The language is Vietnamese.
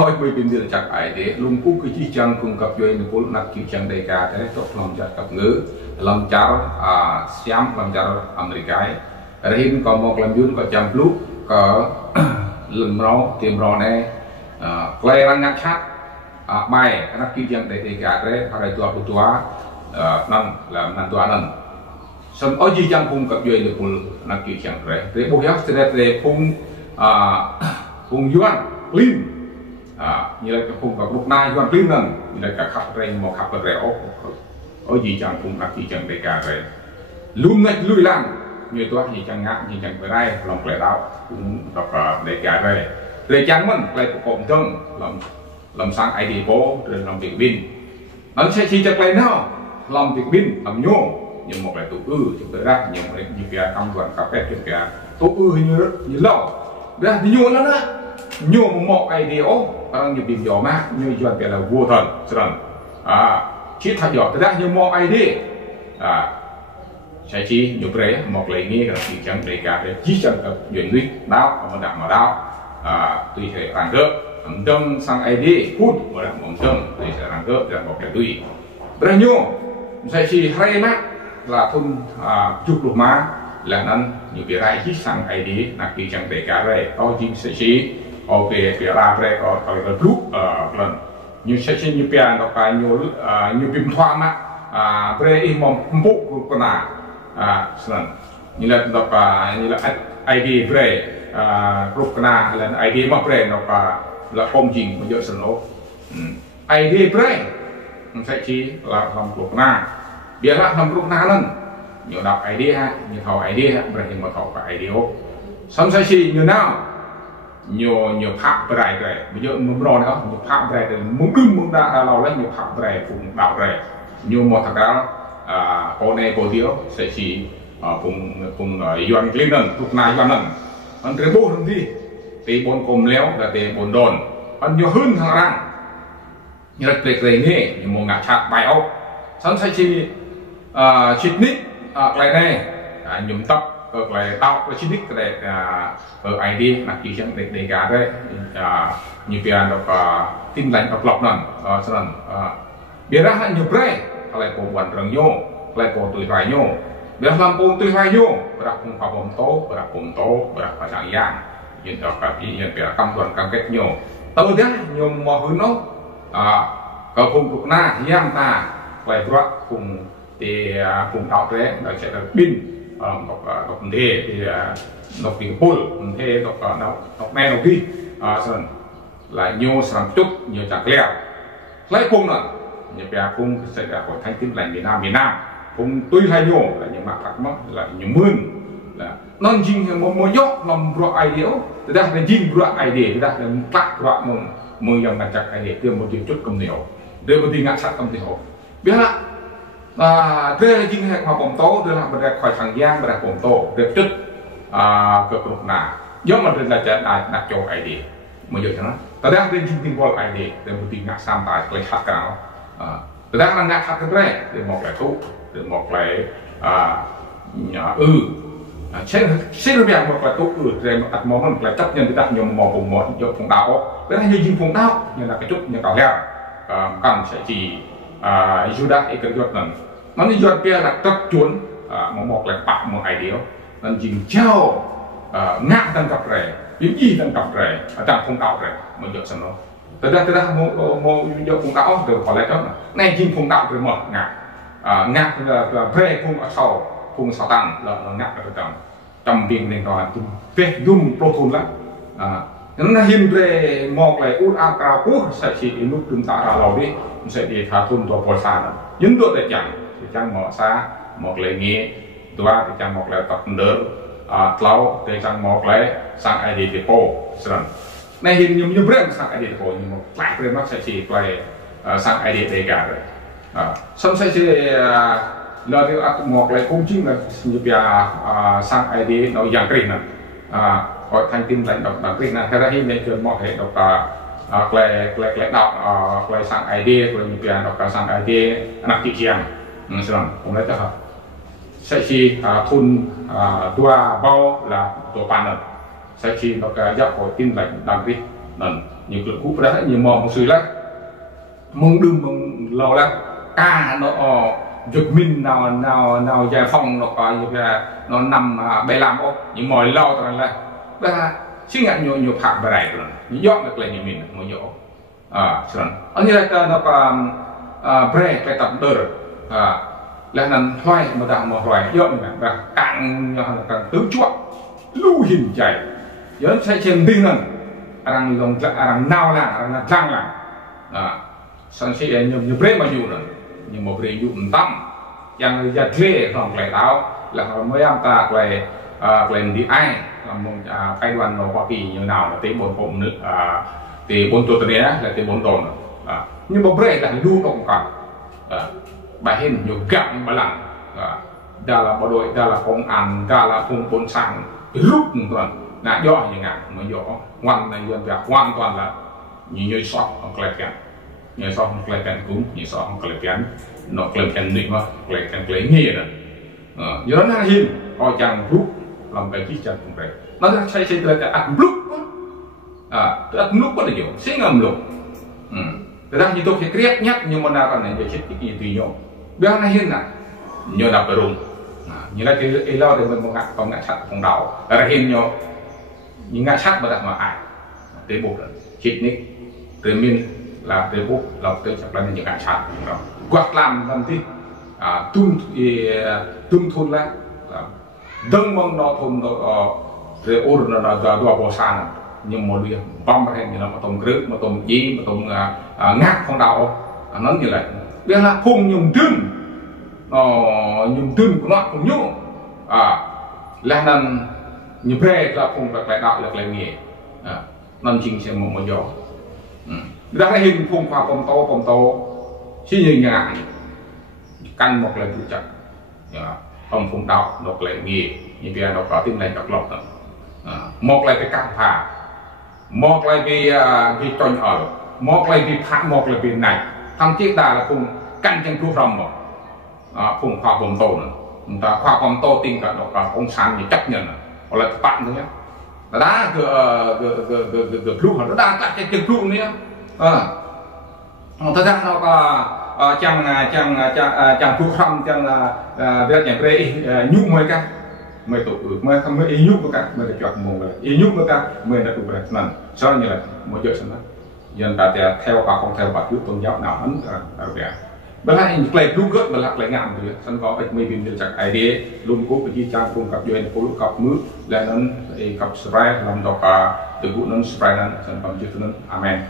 Thôi bây giờ chặt ai để lùng cú cái chi chăng cùng cặp duyên được cuốn nát chi chăng đầy cả thế tốt lòng chặt cặp ngữ lòng cháu Siam lòng cháu America Rahim có một làm duyên có chăm lúc có lần rau tiềm rau này play răng ngắt chát bài nát chi chăng đầy cả thế hay tua năm làm năm tua lần xong ở chi chăng cùng cặp duyên được cuốn nát chi chăng thế bố giác sẽ để cùng duyên lim như là cùng các lúc này còn tin rằng như là các khắp đây một khắp rẻ ở gì chẳng cùng các gì chẳng để cả về luôn ngạch lùi làm như tôi gì chẳng ngã gì chẳng về đây lòng lệ đạo cũng đọc để cả về để chẳng mình lại cộng thân làm sang ID bố rồi làm việc pin nó sẽ chỉ cho lại nào làm việc pin làm nhô nhưng một lại tụ chúng tôi ra nhưng mà như kia cam đoàn cà phê kiểu kia tụ như lâu ra thì nhô nó đó nhô một idea như bình gió mà như chuyện kia là vô thần rằng chỉ thay gió thế như một idea sẽ chỉ nhiều cái một lấy nghe là chỉ chẳng để cả để chỉ chẳng được chuyển lý đau mà đặt mà đau tùy thể làm được tâm sang idea hút và đặt một tâm tùy thể làm được là một cái tùy bây nhiêu sẽ chỉ hay mắt là thun chụp lục má là nên nhiều cái này chỉ sang idea là chỉ chẳng để cả đây tôi chỉ sẽ chỉ ok phía ra đây có cái lúc lần như sẽ chỉ như biển đó cái như phim thoa mà đây im mồm bụng của nó như là đó như là ID đây lúc na là ID mà đây nó là công trình của dân số ID đây sẽ chỉ là làm lúc na biết là làm lúc na lần nhiều đọc ID ha như thầu ID ha đây mà thầu cái ID xong sẽ chỉ như nào nhiều pháp bài rồi bây giờ muốn rồi đó nhiều pháp bài rồi muốn đã lâu lấy nhiều pháp bài cùng đạo rồi nhiều một thằng đó cô này cô thiếu sẽ chỉ cùng doan lên lần lúc này doan lần anh thấy bố làm gì thì bốn cùng léo là thì bốn đồn anh nhiều hơn thằng rằng như là tuyệt vời nghe nhiều một ngã chặt bài ốc sẵn sẽ chỉ chít nít lại này nhầm tập lại tạo cái chít nít cái ở ID là chỉ chẳng để cả đấy như bây giờ tin lành độc lập nè cho nên biết ra là nhiều cái lại cổ quần rừng nhô lại cổ tuổi vài nhô biết làm cổ tuổi vài nhô đặt cùng vào bồn tố đặt vào dạng dạng hiện đó cả hiện bây giờ cam tuần cam kết nhô từ đấy nhô mò hướng nó ở cùng thuộc na hiam ta lại bớt cùng thì cùng tạo đấy là sẽ là pin đọc đề thì đọc tiếng Pol thế đọc men đọc đi xong lại nhô sang chút nhiều chặt leo lấy cung nữa nhiều bè cung sẽ là của thanh tim lành miền Nam cung tuy hay nhô là những mặt đặc mất là những mươn là non chinh một nhóc làm rọ ai điếu từ đây là chinh rọ ai để từ đây là cắt rọ mừng dòng là chặt ai để đưa một chút cầm nhiều đưa một tí ngã sát cầm nhiều biết là đây là chinh hệ hòa bổng tố đưa làm bật khỏi thằng giang bật bổng tố được chút cực lục nà do mình là chạy đặt chỗ ai đi mới được cho nó tại đây trên trung tâm ai đi để một tiếng ngã sam tại lấy hạt cả nó tại đây là ngã hạt cái đấy để một lại thu để một lại trên bây giờ một lại thu để đặt món mình lại chấp nhận cái đặt nhiều món cùng món cho phong đạo đấy là như chinh phong đạo như là cái chút như cào heo cần sẽ chỉ Judas cái giọt này nó như giọt kia là tất chuốn một lại bạc một ai điếu nên chinh trao ngã tăng cặp rẻ những gì tăng cặp rẻ ở trong phong đạo rẻ mà giờ sao nó từ đây một giờ phong đạo từ khỏi lại đó này chinh phong đạo rồi mở ngã là rẻ phong ở sau tăng là ngã ở trong tiền này còn về dùng proton lắm nó hiện về một lại út áo cao cũ sẽ chỉ lúc chúng ta ra lầu đi sẽ đi thả thunตัว phổ sản nhữngตัวแต่chẳng thì chẳng mở xa một lại nghe tua thì chẳng một lại tập đỡ lâu thì chẳng một lại sang ID depot xong này hiện như brand sang ID depot nhưng một lại brand nó sẽ chỉ quay sang ID để cả rồi xong sẽ chỉ là điều một lại công chính là như bây sang ID nó dạng kỹ này gọi thanh tin lệnh đọc đặc biệt là theo đó hiện nay trường mọi hệ đọc lệ đọc lệ sang ID rồi như bây đọc sang ID nạp thị trường xong cũng lấy cho họ sẽ chỉ thun tua bao là tổ pan này sẽ chỉ đọc dọc của tin lệnh đặc biệt nên những lực cũ đó như mò một suy lắc mong đừng mong lâu lắm nó giật mình nào giải phong nó coi như là nó nằm bề làm ô những mồi lâu rồi là xin ngại nhiều phạm về này rồi những giọt được lại như mình một chỗ rồi anh như là nó còn bre phải tập đỡ là nằm hoài mà đặng một hoài giọt này và càng tướng chuột lưu hình chạy nhớ chạy trên tinh thần rằng lòng rằng nào là răng là sang sĩ như bre mà dù rồi nhưng một bre dùng tâm yang giật lệ không lại tao là mới ăn ta lại đi ai một cái đoàn nó Hoa Kỳ như nào là tới 4 hôm nước thì 4 tuần này là tới 4 tuần nhưng mà bre là lưu động cả bài hình nhiều gặp mà làm đó là bộ đội đó là công an đó là phong bốn sang rút một tuần là do như ngạn mà do ngoan này dân việc hoàn toàn là như sót hoặc là cái như sót hoặc là cái cũng như sót hoặc là cái nó lên cái định mà lên cái lấy nghề rồi do đó là hình họ chẳng rút làm cái chi chân cũng vậy nó đang xây là cái ăn lúc ăn lúc có được nhiều sẽ ngầm lúc người ta chỉ tôi phải ghét nhất nhưng mà nào còn này chết cái gì tùy nhau bây giờ này hình là nhờ đập vào rung như là cái lo thì mình một ngã không ngã sắt không đầu là hình nhau những ngã sắt mà đặt mà ai tới bột chết nick tới min là tới bột là tới chặt là những ngã sắt quạt làm gì tung thôn là đừng mong nó thôn rồi ô nó đua bò san nhưng một việc bom hay như là một tôm rớt một tôm gì một tôm ngáp không đau nó như vậy biết là phun nhung trưng của nó cũng nhung là nên như thế là phun lại đạo lại nghề nên chính sẽ một gió đã thấy hình phun vào phòng to chỉ như ngạn căn một lần tự chặt ông phun đạo một lại nghề như vậy nó có tiếng này đọc lọt một lại cái cam phà một lại vì tròn ở một lại vì thác một lại vì này thằng chiếc đà là cùng căn chân thu rồng một cùng khoa phòng tổ nữa ta khoa phòng tổ tin cả đó ông sáng thì chấp nhận hoặc là bạn thôi nhé đã được lúc họ nó đang tại cái chân lúc nữa thật ra nó có chẳng thu rồng chẳng việc chẳng đây nhúc mới cả mới tổ mới không mới nhúc với cả mới được chọn một người nhúc với cả mới đã đủ rồi nên sau như là một chỗ xong đó dân ta theo và không theo và cứ tôn giáo nào hắn ở vậy bên này play blue good mà lạc lại ngạm rồi sân có ít mấy viên chặt idea luôn cố phải chi trang cùng cặp duyên cố lúc cặp mướt là nó cặp spray làm đọc từ vụ nó spray nó sản phẩm chưa nó amen